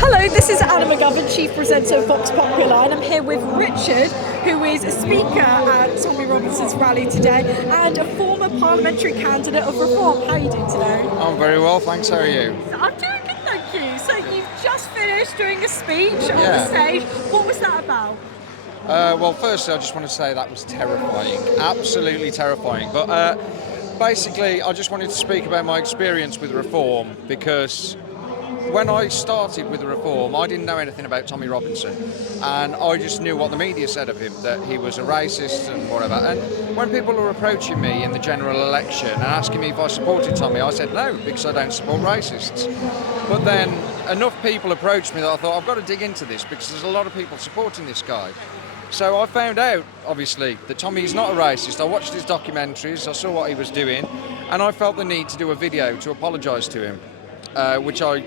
Hello, this is Anna McGovern, Chief Presenter of Vox Popular, and I'm here with Richard, who is a speaker at Tommy Robinson's rally today and a former parliamentary candidate of Reform. How are you doing today? I'm very well, thanks. How are you? I'm doing good, thank you. So you've just finished doing a speech on the stage. What was that about? Well, firstly, I just want to say that was terrifying, absolutely terrifying. But basically, I just wanted to speak about my experience with Reform because when I started with Reform, I didn't know anything about Tommy Robinson, and I just knew what the media said of him, that he was a racist and whatever. And when people were approaching me in the general election and asking me if I supported Tommy, I said no, because I don't support racists. But then enough people approached me that I thought, I've got to dig into this because there's a lot of people supporting this guy. So I found out, obviously, that Tommy is not a racist. I watched his documentaries, I saw what he was doing, and I felt the need to do a video to apologise to him, which I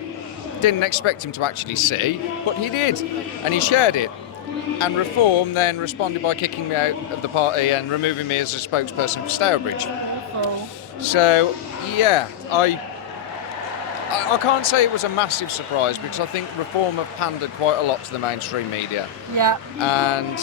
didn't expect him to actually see, but he did, and he shared it. And Reform then responded by kicking me out of the party and removing me as a spokesperson for Stourbridge. Oh. So, yeah, I can't say it was a massive surprise because I think Reform have pandered quite a lot to the mainstream media. Yeah. And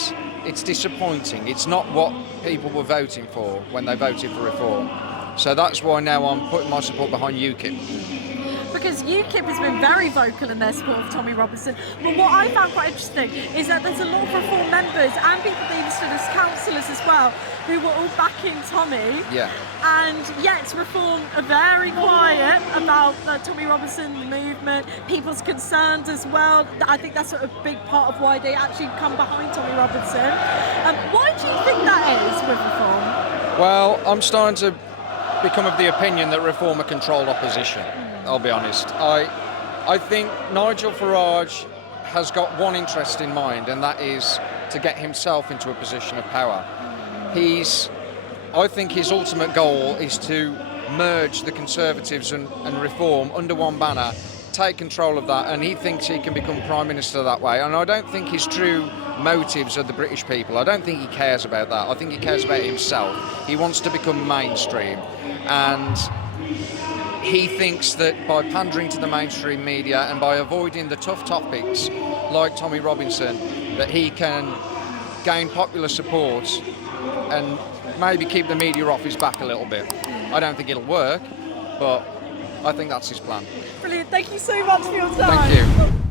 it's disappointing. It's not what people were voting for when they voted for Reform. So that's why now I'm putting my support behind UKIP. Because UKIP has been very vocal in their support of Tommy Robinson. But what I found quite interesting is that there's a lot of Reform members and people that even stood as councillors as well who were all backing Tommy. Yeah. And yet Reform are very quiet about the Tommy Robinson movement, people's concerns as well. I think that's a big part of why they actually come behind Tommy Robinson. Why do you think that is with Reform? Well, I'm starting to become of the opinion that Reform are controlled opposition. I'll be honest. I think Nigel Farage has got one interest in mind, and that is to get himself into a position of power. I think his ultimate goal is to merge the Conservatives and Reform under one banner, take control of that, and he thinks he can become Prime Minister that way. And I don't think his true motives are the British people. I don't think he cares about that. I think he cares about himself. He wants to become mainstream, and he thinks that by pandering to the mainstream media and by avoiding the tough topics like Tommy Robinson, that he can gain popular support and maybe keep the media off his back a little bit. I don't think it'll work, but I think that's his plan. Brilliant. Thank you so much for your time. Thank you.